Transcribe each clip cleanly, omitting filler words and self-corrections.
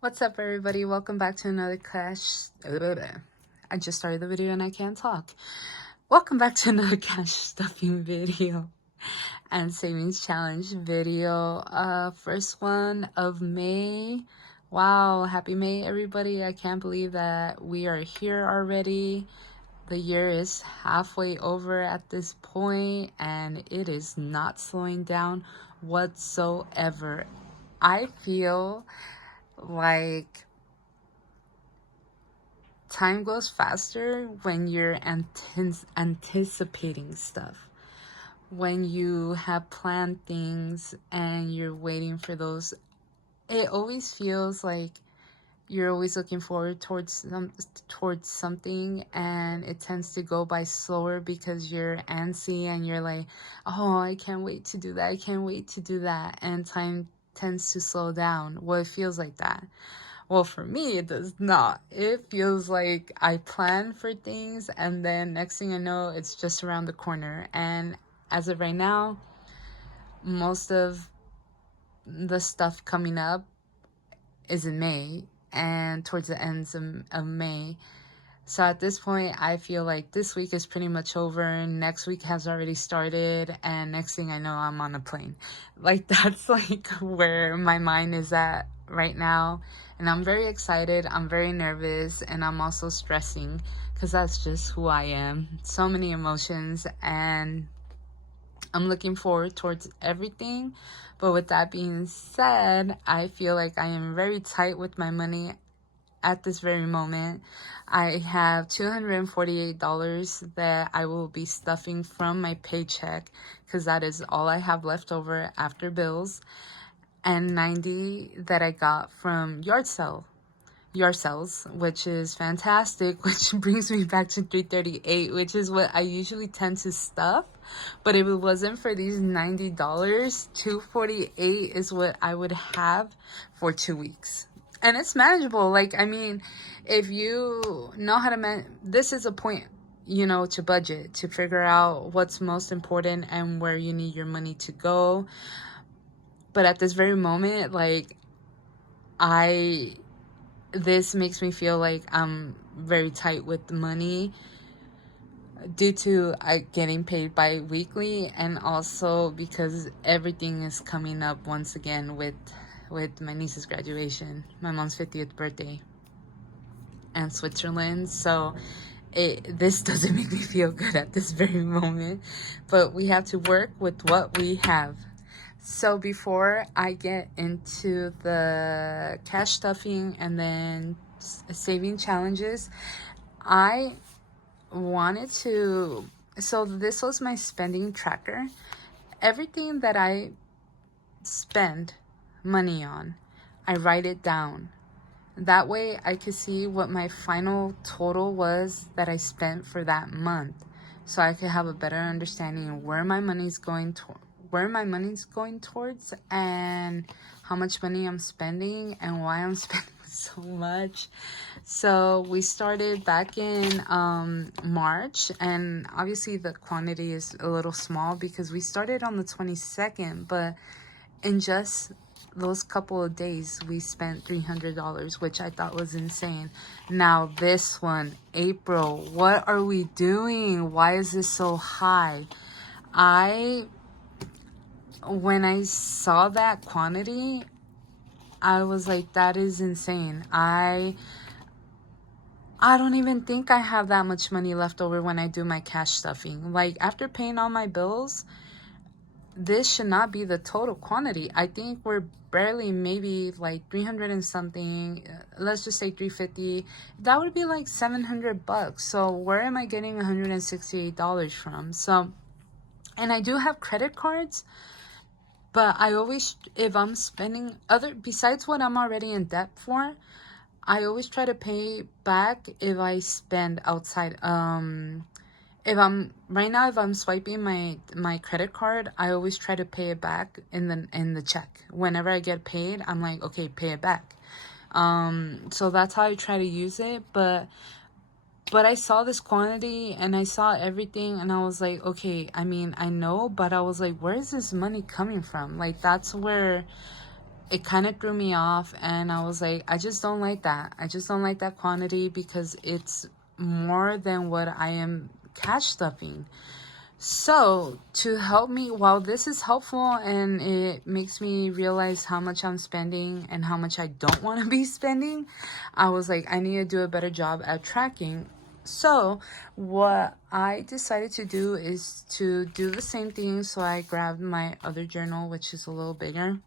What's up, everybody? Welcome back to another I just started the video and I can't talk. Welcome back to another cash stuffing video and savings challenge video. First one of May. Wow, happy May, everybody. I can't believe that we are here already. The year is halfway over at this point and it is not slowing down whatsoever. I feel like time goes faster when you're anticipating stuff, when you have planned things and you're waiting for those. It always feels like you're always looking forward towards something, and it tends to go by slower because you're antsy and you're like, oh, I can't wait to do that, I can't wait to do that, and time tends to slow down. Well, it feels like that. Well, for me, it does not. It feels like I plan for things and then next thing I know, it's just around the corner. And as of right now, most of the stuff coming up is in May and towards the ends of May. So at this point, I feel like this week is pretty much over. Next week has already started. And next thing I know, I'm on a plane. Like, that's like where my mind is at right now. And I'm very excited. I'm very nervous. And I'm also stressing because that's just who I am. So many emotions. And I'm looking forward towards everything. But with that being said, I feel like I am very tight with my money at this very moment. I have $248 that I will be stuffing from my paycheck because that is all I have left over after bills, and $90 that I got from yard sales, which is fantastic, which brings me back to $338, which is what I usually tend to stuff. But if it wasn't for these $90, $248 is what I would have for 2 weeks. And it's manageable. Like, I mean, if you know how to this is a point, to budget, to figure out what's most important and where you need your money to go. But at this very moment, like, this makes me feel like I'm very tight with the money due to getting paid bi-weekly, and also because everything is coming up once again with my niece's graduation, my mom's 50th birthday, and Switzerland. So this doesn't make me feel good at this very moment, but we have to work with what we have. So before I get into the cash stuffing and then saving challenges, I wanted to, so this was my spending tracker. Everything that I spend money on, I write it down. That way I could see what my final total was that I spent for that month, so I could have a better understanding of where my money's going towards, and how much money I'm spending and why I'm spending so much. So we started back in March, and obviously the quantity is a little small because we started on the 22nd, but in just those couple of days we spent $300, which I thought was insane. Now this one, April, what are we doing? Why is this so high? When I saw that quantity, I was like, that is insane. I don't even think I have that much money left over when I do my cash stuffing. Like, after paying all my bills, this should not be the total quantity. I think we're barely maybe like 300 and something. Let's just say 350. That would be like $700. So where am I getting $168 from? So, and I do have credit cards, but I always, if I'm spending besides what I'm already in debt for, I always try to pay back if I spend outside. If I'm swiping my credit card, I always try to pay it back in the check. Whenever I get paid, I'm like, okay, pay it back. So that's how I try to use it. But I saw this quantity and I saw everything and I was like, okay, I mean, I know, but I was like, where is this money coming from? Like, that's where it kind of threw me off, and I was like, I just don't like that. I just don't like that quantity because it's more than what I am cash stuffing. So, to help me, while this is helpful and it makes me realize how much I'm spending and how much I don't want to be spending, I was like, I need to do a better job at tracking. So, what I decided to do is to do the same thing. So, I grabbed my other journal, which is a little bigger,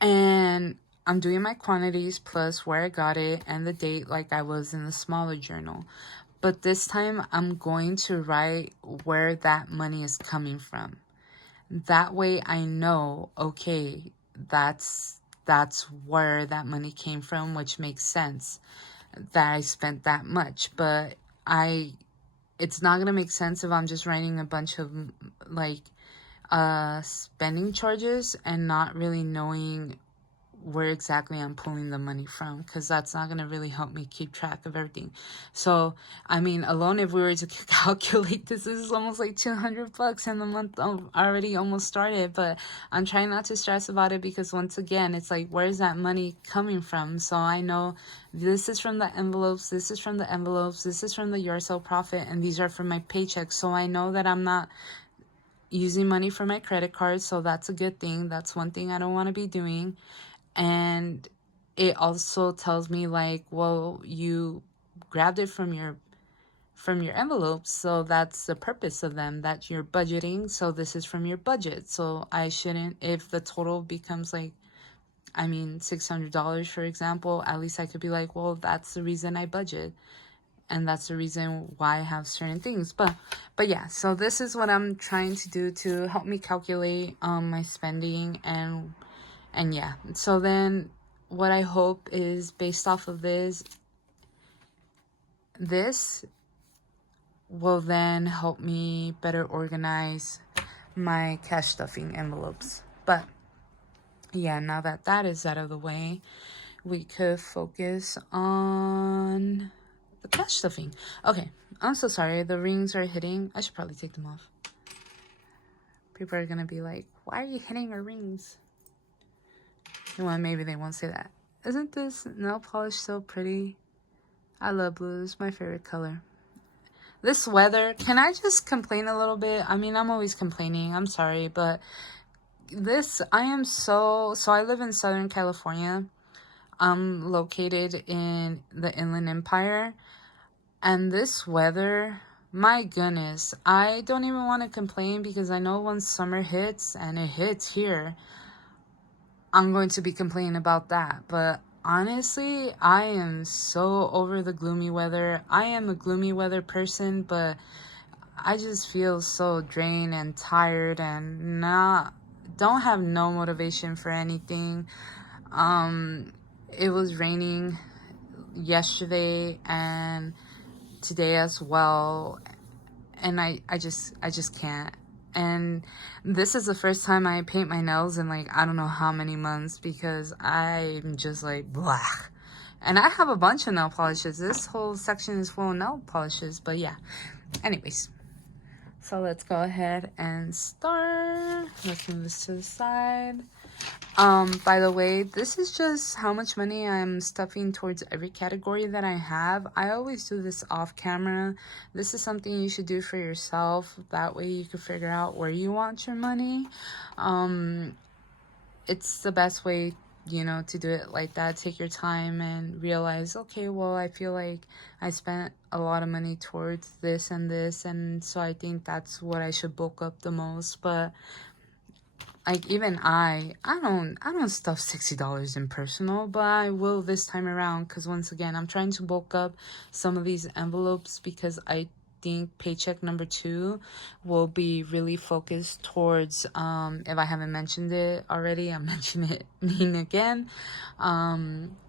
and I'm doing my quantities plus where I got it and the date like I was in the smaller journal. But this time I'm going to write where that money is coming from. That way I know, okay, that's where that money came from, which makes sense that I spent that much. But it's not going to make sense if I'm just writing a bunch of like spending charges and not really knowing where exactly I'm pulling the money from, because that's not going to really help me keep track of everything. So, I mean, alone, if we were to calculate this is almost like $200, and the month already almost started. But I'm trying not to stress about it, because once again, it's like, where's that money coming from? So I know this is from the envelopes, this is from the envelopes, this is from the Yourself profit, and these are from my paycheck. So I know that I'm not using money for my credit card, so that's a good thing. That's one thing I don't want to be doing. And it also tells me like, well, you grabbed it from your envelopes, so that's the purpose of them, that you're budgeting, so this is from your budget. So I shouldn't, if the total becomes like, I mean, $600 for example, at least I could be like, well, that's the reason I budget, and that's the reason why I have certain things. But yeah, so this is what I'm trying to do to help me calculate my spending. And yeah, so then what I hope is, based off of this will then help me better organize my cash stuffing envelopes. But yeah, now that that is out of the way, we could focus on the cash stuffing. Okay, I'm so sorry. The rings are hitting. I should probably take them off. People are gonna be like, why are you hitting our rings? Well, maybe they won't say that. Isn't this nail polish so pretty? I love blue. It's my favorite color. This weather, can I just complain a little bit? I mean, I'm always complaining. I'm sorry, but I live in Southern California. I'm located in the Inland Empire. And this weather, my goodness, I don't even want to complain, because I know once summer hits, and it hits here, I'm going to be complaining about that. But honestly, I am so over the gloomy weather. I am a gloomy weather person, but I just feel so drained and tired and don't have no motivation for anything. It was raining yesterday and today as well, and I just can't. And this is the first time I paint my nails in like I don't know how many months, because I'm just like blah. And I have a bunch of nail polishes. This whole section is full of nail polishes. But yeah, anyways, so let's go ahead and start. Let's move this to the side. By the way, this is just how much money I'm stuffing towards every category that I have. I always do this off camera. This is something you should do for yourself. That way you can figure out where you want your money. It's the best way, to do it like that. Take your time and realize, okay, well, I feel like I spent a lot of money towards this and this, and so I think that's what I should bulk up the most. But like, even I don't stuff $60 in personal, but I will this time around, because once again, I'm trying to bulk up some of these envelopes, because I think paycheck number 2 will be really focused towards, if I haven't mentioned it already, I'm mentioning it again.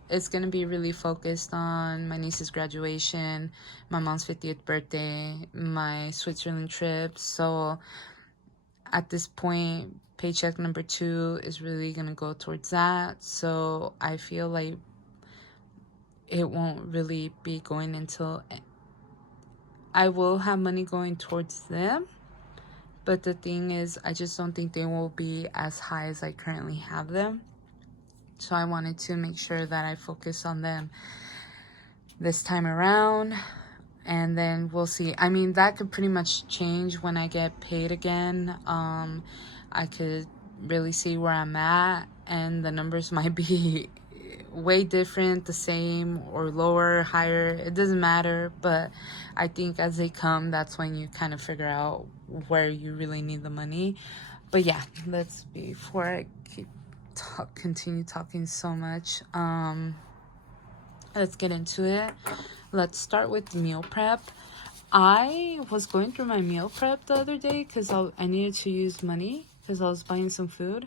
It's gonna be really focused on my niece's graduation, my mom's 50th birthday, my Switzerland trip. So at this point, paycheck number 2 is really gonna go towards that. So I feel like it won't really be going until I will have money going towards them, But the thing is, I just don't think they will be as high as I currently have them. So I wanted to make sure that I focus on them this time around. And then we'll see. I mean, that could pretty much change when I get paid again. I could really see where I'm at, and the numbers might be way different, the same, or lower, higher. It doesn't matter. But I think as they come, that's when you kind of figure out where you really need the money. But yeah, before I continue talking so much, let's get into it. Let's start with meal prep. I was going through my meal prep the other day because I needed to use money because I was buying some food.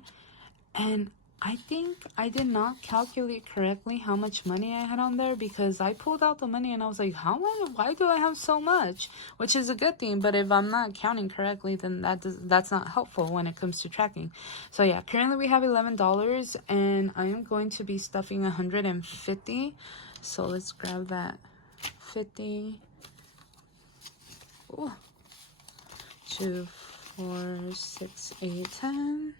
And I think I did not calculate correctly how much money I had on there, because I pulled out the money and I was like, why do I have so much? Which is a good thing, but if I'm not counting correctly, then that's not helpful when it comes to tracking. So yeah, currently we have $11 and I am going to be stuffing 150. So let's grab that 50. Ooh. 2, 4, 6, 8, 10.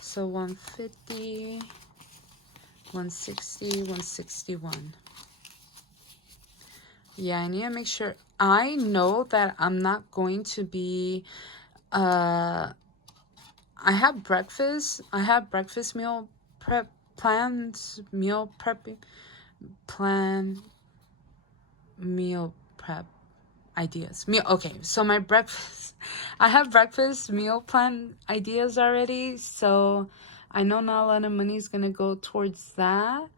So 150, 160, 161. Yeah, I need to make sure. I know that I'm not going to be, I have breakfast meal prep plans, meal prepping plan, meal prep ideas. Okay, so my breakfast, I have breakfast meal plan ideas already, so I know not a lot of money is gonna go towards that.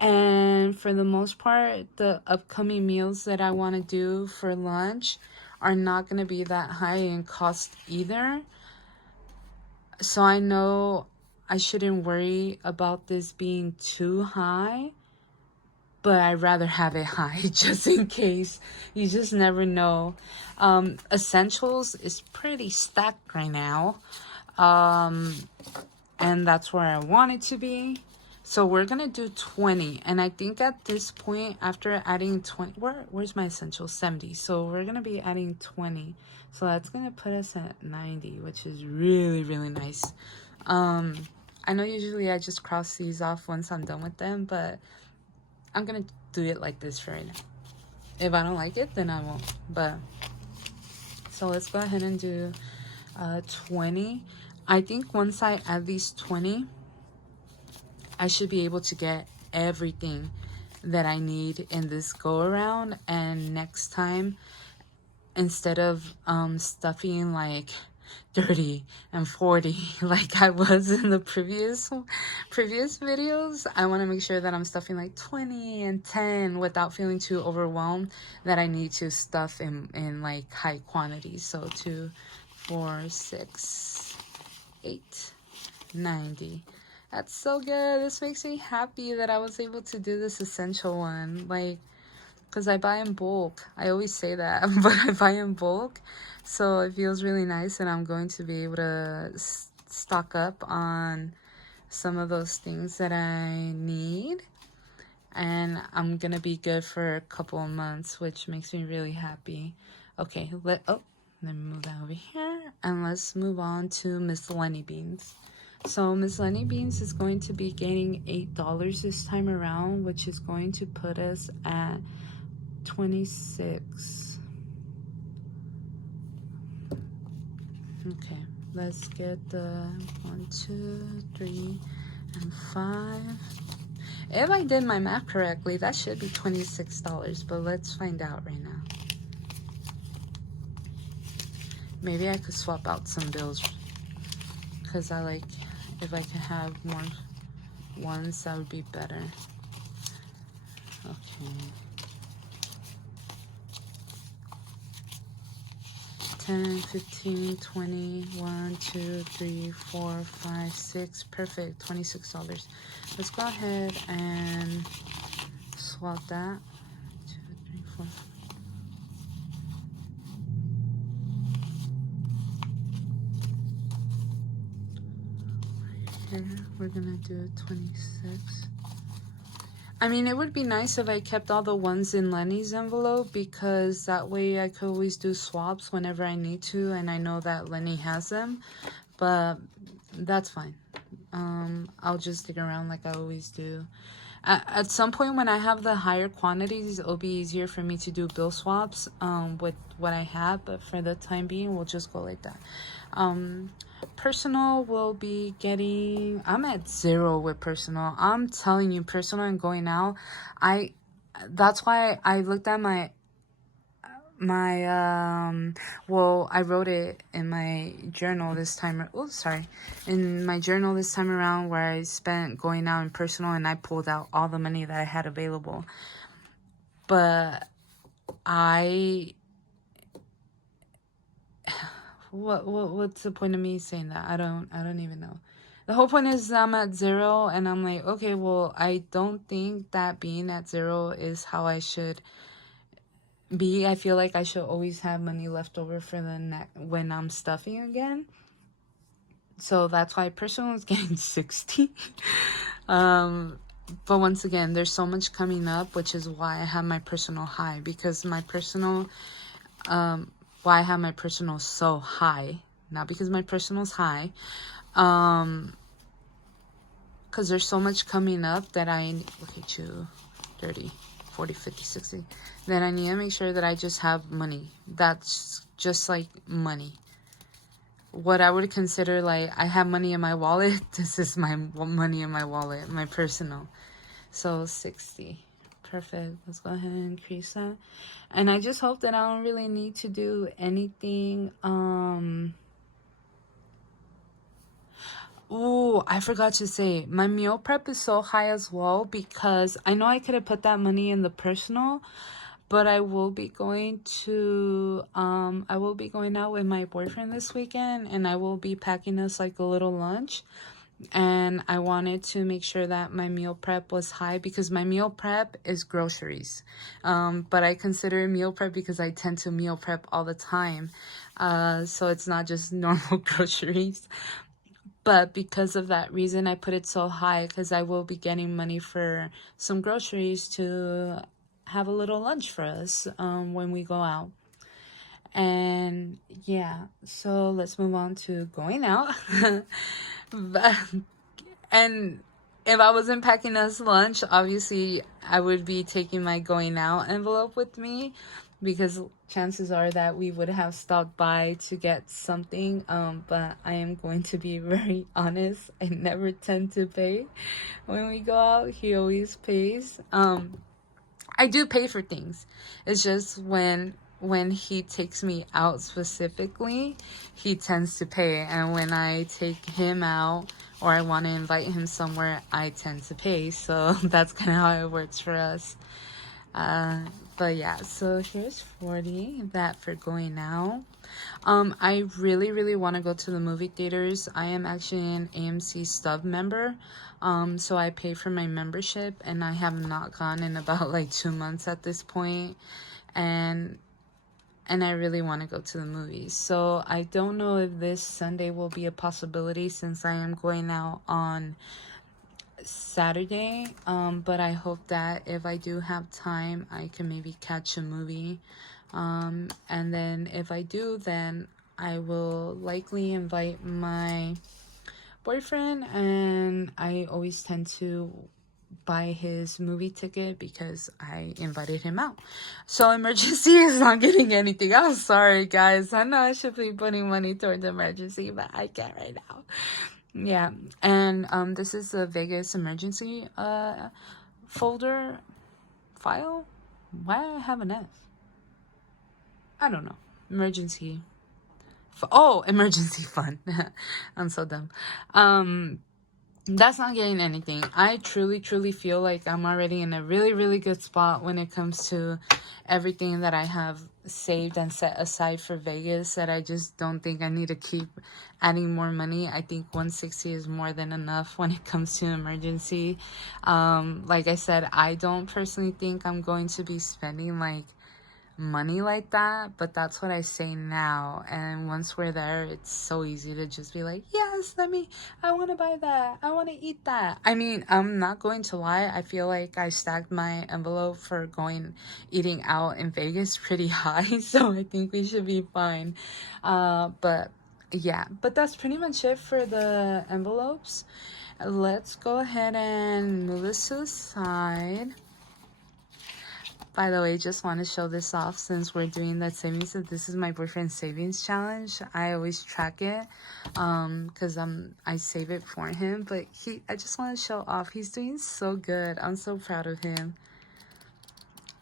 And for the most part, the upcoming meals that I want to do for lunch are not going to be that high in cost either. So I know I shouldn't worry about this being too high, but I'd rather have it high just in case. You just never know. Essentials is pretty stacked right now. And that's where I want it to be. So we're gonna do 20, and I think at this point, after adding 20, where's my essentials? 70. So we're gonna be adding 20. So that's gonna put us at 90, which is really, really nice. I know usually I just cross these off once I'm done with them, but I'm gonna do it like this for right now. If I don't like it, then I won't. But so let's go ahead and do 20. I think once I add these 20, I should be able to get everything that I need in this go around. And next time, instead of stuffing like 30 and 40 like I was in the previous videos, I want to make sure that I'm stuffing like 20 and 10 without feeling too overwhelmed that I need to stuff in like high quantities. So 2, 4, 6, 8, 90. That's so good. This makes me happy that I was able to do this essential one. Like, because I buy in bulk. I always say that, but I buy in bulk. So it feels really nice, and I'm going to be able to stock up on some of those things that I need. And I'm going to be good for a couple of months, which makes me really happy. Okay, let me move that over here. And let's move on to miscellany beans. So miscellany beans is going to be gaining $8 this time around, which is going to put us at 26. Okay, let's get the 1, 2, 3, and 5. If I did my math correctly, that should be $26, but let's find out right now. Maybe I could swap out some bills, because I like, if I could have more ones, that would be better. Okay. 10, 15, 20, 1, 2, 3, 4, 5, 6. Perfect, $26. Let's go ahead and swap that. 2, 3, 4. Here, we're gonna do 26. I mean, it would be nice if I kept all the ones in Lenny's envelope, because that way I could always do swaps whenever I need to, and I know that Lenny has them. But that's fine. I'll just dig around like I always do. At some point when I have the higher quantities, it'll be easier for me to do bill swaps with what I have, but for the time being, we'll just go like that. Personal will be getting, I'm at 0 with personal. I'm telling you, personal and going out, that's why I looked at my well, I wrote it in my journal this time. Oh, sorry. In my journal this time around, where I spent going out and personal, and I pulled out all the money that I had available. But what's the point of me saying that? I don't even know. The whole point is I'm at 0, and I'm like, okay, well, I don't think that being at 0 is how I should be. I feel like I should always have money left over for when I'm stuffing again. So that's why personal is getting 60. But once again, there's so much coming up, which is why I have my personal high, because my personal, why I have my personal so high, not because my personal's high, because there's so much coming up that okay, 2, 30, 40, 50, 60, then I need to make sure that I just have money. That's just like money. What I would consider like I have money in my wallet, this is my money in my wallet, my personal. So 60. Perfect. Let's go ahead and increase that. And I just hope that I don't really need to do anything. Ooh, I forgot to say, my meal prep is so high as well, because I know I could have put that money in the personal, but I will be going out with my boyfriend this weekend, and I will be packing us like a little lunch. And I wanted to make sure that my meal prep was high, because my meal prep is groceries. But I consider it meal prep because I tend to meal prep all the time. So it's not just normal groceries. But because of that reason, I put it so high, because I will be getting money for some groceries to have a little lunch for us when we go out. And yeah, so let's move on to going out. And if I wasn't packing us lunch, obviously I would be taking my going out envelope with me, because chances are that we would have stopped by to get something. But I am going to be very honest. I never tend to pay when we go out. He always pays. I do pay for things. It's just when he takes me out specifically, he tends to pay. And when I take him out or I want to invite him somewhere, I tend to pay. So that's kind of how it works for us. But yeah, so here's 40, that for going out. I really, really want to go to the movie theaters. I am actually an AMC Stub member. So I pay for my membership, and I have not gone in about like 2 months at this point. And I really want to go to the movies. So I don't know if this Sunday will be a possibility, since I am going out on Saturday. But I hope that if I do have time, I can maybe catch a movie. And then if I do, then I will likely invite my boyfriend, and I always tend to buy his movie ticket because I invited him out. So emergency is not getting anything. I'm sorry, guys. I know I should be putting money towards emergency, but I can't right now. Yeah, and this is the Vegas emergency folder file. Why do I have an F? I don't know. Emergency. Emergency fund. I'm so dumb. That's not getting anything. I truly, truly feel like I'm already in a really, really good spot when it comes to everything that I have saved and set aside for Vegas, that I just don't think I need to keep adding more money. I think 160 is more than enough when it comes to emergency. Like I said, I don't personally think I'm going to be spending like money like that, but that's what I say now. And once we're there, it's so easy to just be like, yes, I want to buy that, I want to eat that. I mean, I'm not going to lie, I feel like I stacked my envelope for eating out in Vegas pretty high, so I think we should be fine. But yeah, but that's pretty much it for the envelopes. Let's go ahead and move this to the side. By the way, just want to show this off since we're doing that savings. This is my boyfriend's savings challenge. I always track it because I save it for him. But I just want to show off. He's doing so good. I'm so proud of him.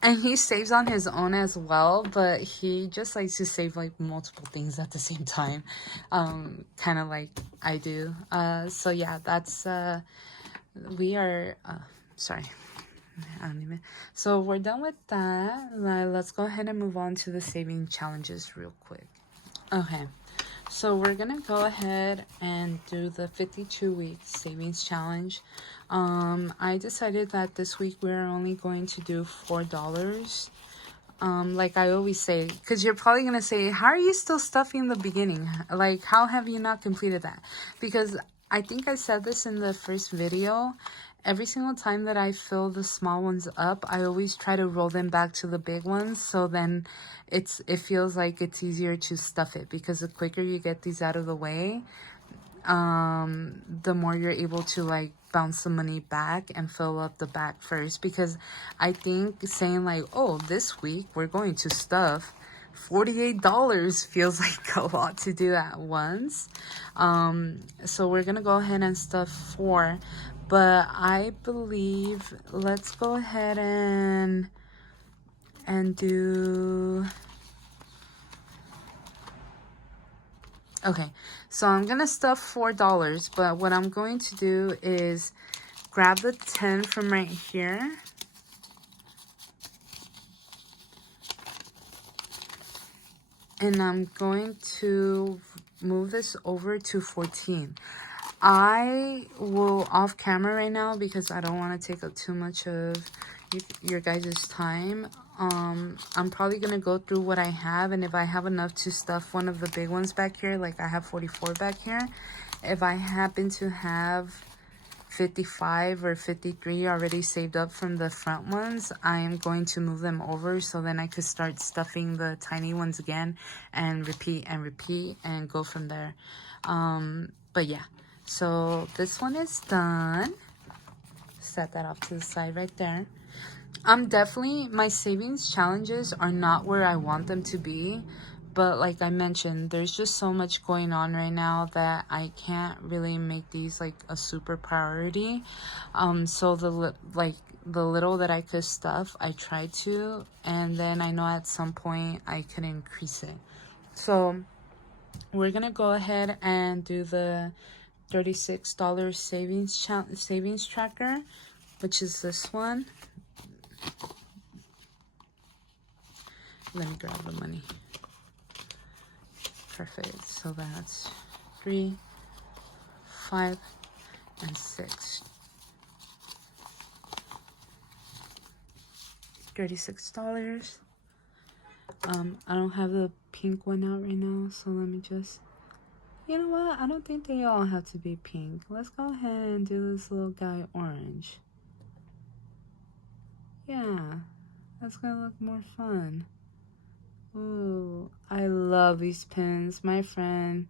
And he saves on his own as well, but he just likes to save like multiple things at the same time, kind of like I do. So yeah, that's we are sorry. I don't even. So we're done with that. Let's go ahead and move on to the saving challenges real quick. Okay, so we're gonna go ahead and do the 52-week savings challenge. I decided that this week we're only going to do $4. Like I always say, because you're probably gonna say, how are you still stuffing the beginning? Like, how have you not completed that? Because I think I said this in the first video. Every single time that I fill the small ones up, I always try to roll them back to the big ones. So then it feels like it's easier to stuff it, because the quicker you get these out of the way, the more you're able to like bounce the money back and fill up the back first. Because I think saying like, oh, this week we're going to stuff $48 feels like a lot to do at once. So we're gonna go ahead and stuff 4. But I believe, let's go ahead and do, okay, so I'm gonna stuff $4, but what I'm going to do is grab the 10 from right here, and I'm going to move this over to 14. I will off camera right now because I don't want to take up too much of your guys' time. I'm probably going to go through what I have, and if I have enough to stuff one of the big ones back here, like I have 44 back here, if I happen to have 55 or 53 already saved up from the front ones, I am going to move them over so then I could start stuffing the tiny ones again and repeat and go from there. But yeah. So this one is done. Set that off to the side right there. Definitely, my savings challenges are not where I want them to be. But like I mentioned, there's just so much going on right now that I can't really make these like a super priority. So the little that I could stuff, I tried to. And then I know at some point I could increase it. So we're going to go ahead and do the $36 savings tracker, which is this one. Let me grab the money. Perfect. So that's 3, 5, and 6. $36. I don't have the pink one out right now, so let me just. You know what? I don't think they all have to be pink. Let's go ahead and do this little guy orange. Yeah, that's gonna look more fun. Ooh, I love these pins. My friend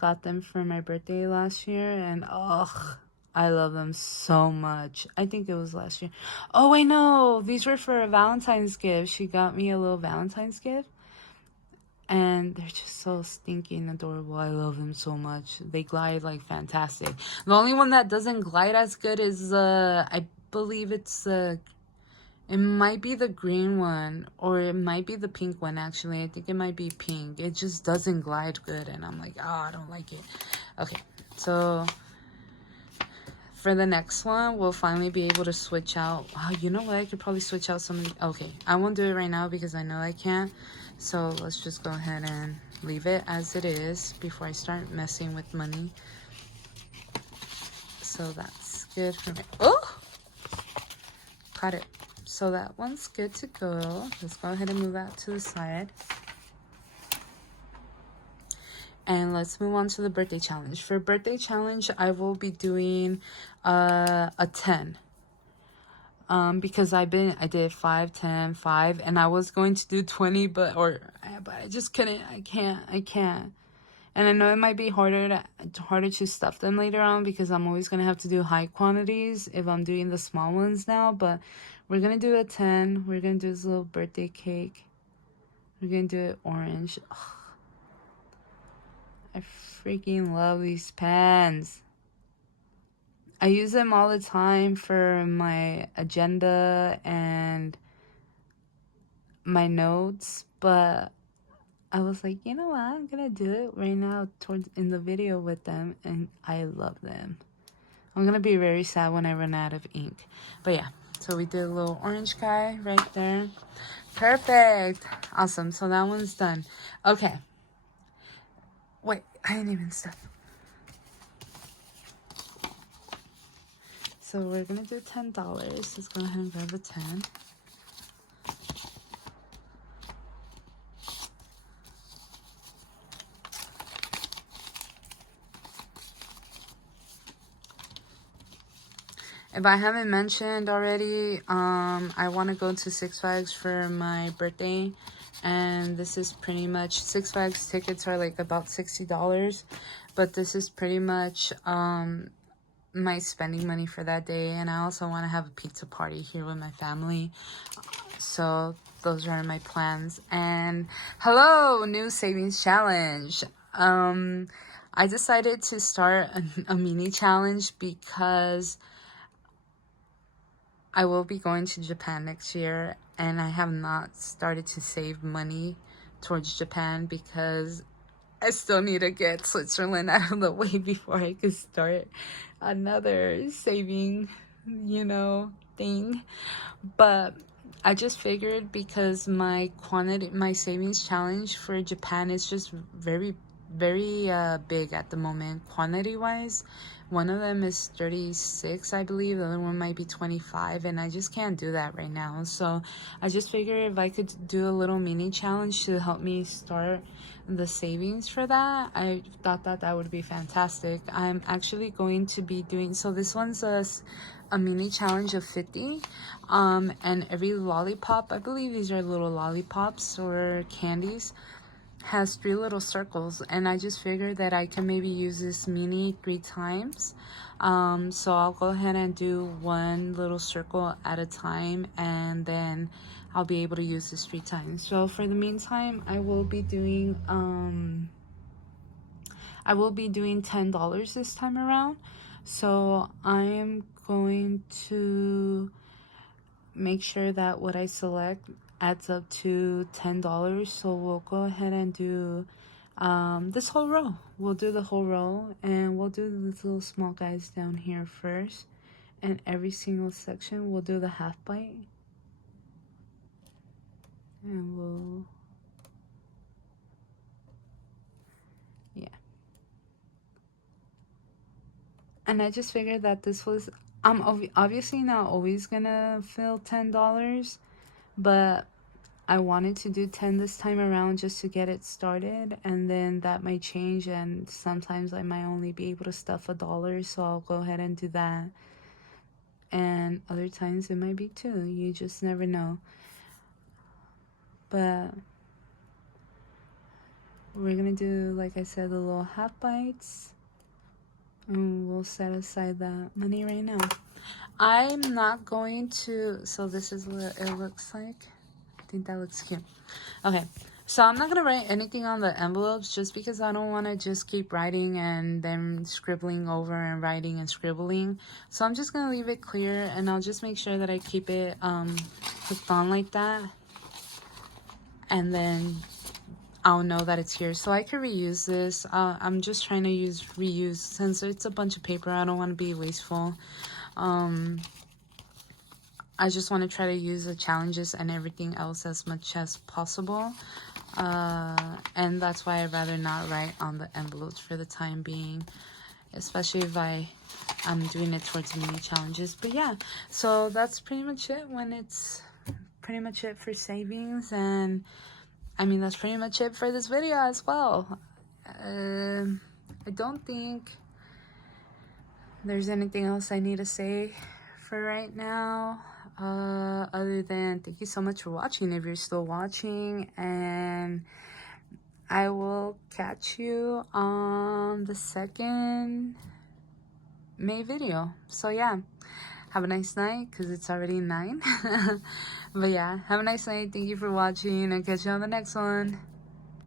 got them for my birthday last year, and I love them so much. I think it was last year. Oh, wait, no. These were for a Valentine's gift. She got me a little Valentine's gift. And they're just so stinking adorable. I love them so much. They glide like fantastic. The only one that doesn't glide as good is I believe it's it might be the green one, or it might be the pink one. Actually, I think it might be pink. It just doesn't glide good, and I'm like, I don't like it. Okay, so for the next one, we'll finally be able to switch out. Wow, you know what? I could probably switch out some. Okay, I won't do it right now because I know I can't. So let's just go ahead and leave it as it is before I start messing with money. So that's good for me. Oh! Caught it. so that one's good to go. Let's go ahead and move that to the side. And let's move on to the birthday challenge. For birthday challenge, I will be doing a 10. Because I did 5, 10, 5, and I was going to do 20, but I just couldn't. I can't. And I know it might be harder to stuff them later on, because I'm always gonna have to do high quantities if I'm doing the small ones now. But we're gonna do a 10. We're gonna do this little birthday cake. We're gonna do it orange. Ugh. I freaking love these pens. I use them all the time for my agenda and my notes, but I was like, you know what, I'm gonna do it right now in the video with them, and I love them. I'm gonna be very sad when I run out of ink. But yeah, so we did a little orange guy right there. Perfect. Awesome. So that one's done. Okay. Wait, I didn't even step. So we're gonna do $10. Let's go ahead and grab the 10. If I haven't mentioned already, I want to go to Six Flags for my birthday, and this is pretty much, Six Flags tickets are like about $60, but this is pretty much my spending money for that day. And I also want to have a pizza party here with my family, so those are my plans. And hello, new savings challenge. I decided to start a mini challenge because I will be going to Japan next year, and I have not started to save money towards Japan because I still need to get Switzerland out of the way before I could start another saving, thing. But I just figured, because my savings challenge for Japan is just very, very big at the moment, quantity wise. One of them is 36, I believe. The other one might be 25, and I just can't do that right now. So I just figured if I could do a little mini challenge to help me start the savings for that, I thought that would be fantastic. I'm actually going to be doing, so this one's a mini challenge of 50, and every lollipop, I believe these are little lollipops or candies, has 3 little circles, and I just figured that I can maybe use this mini 3 times. So I'll go ahead and do one little circle at a time, and then I'll be able to use this 3 times. So for the meantime, I will be doing $10 this time around. So I am going to make sure that what I select adds up to $10. So we'll go ahead and do this whole row. We'll do the whole row, and we'll do these little small guys down here first, and every single section we'll do the half bite, and we'll, yeah. And I just figured that this was, I'm obviously not always gonna fill $10, but I wanted to do 10 this time around just to get it started, and then that might change, and sometimes I might only be able to stuff $1, so I'll go ahead and do that. And other times it might be 2. You just never know. But we're gonna do, like I said, the little half bites, and we'll set aside that money right now. I'm not going to, so this is what it looks like. I think that looks cute. Okay, so I'm not gonna write anything on the envelopes, just because I don't want to just keep writing and then scribbling over and writing and scribbling. So I'm just gonna leave it clear, and I'll just make sure that I keep it hooked on like that, and then I'll know that it's here, so I can reuse this. I'm just trying to reuse, since it's a bunch of paper. I don't want to be wasteful. I just want to try to use the challenges and everything else as much as possible. And that's why I'd rather not write on the envelopes for the time being, especially if I I'm doing it towards mini challenges. But yeah, so that's pretty much it pretty much it for savings. And I mean, that's pretty much it for this video as well. I don't think there's anything else I need to say for right now, other than thank you so much for watching if you're still watching, and I will catch you on the second May video. So yeah, have a nice night, because it's already 9. But yeah, have a nice night. Thank you for watching, and catch you on the next one.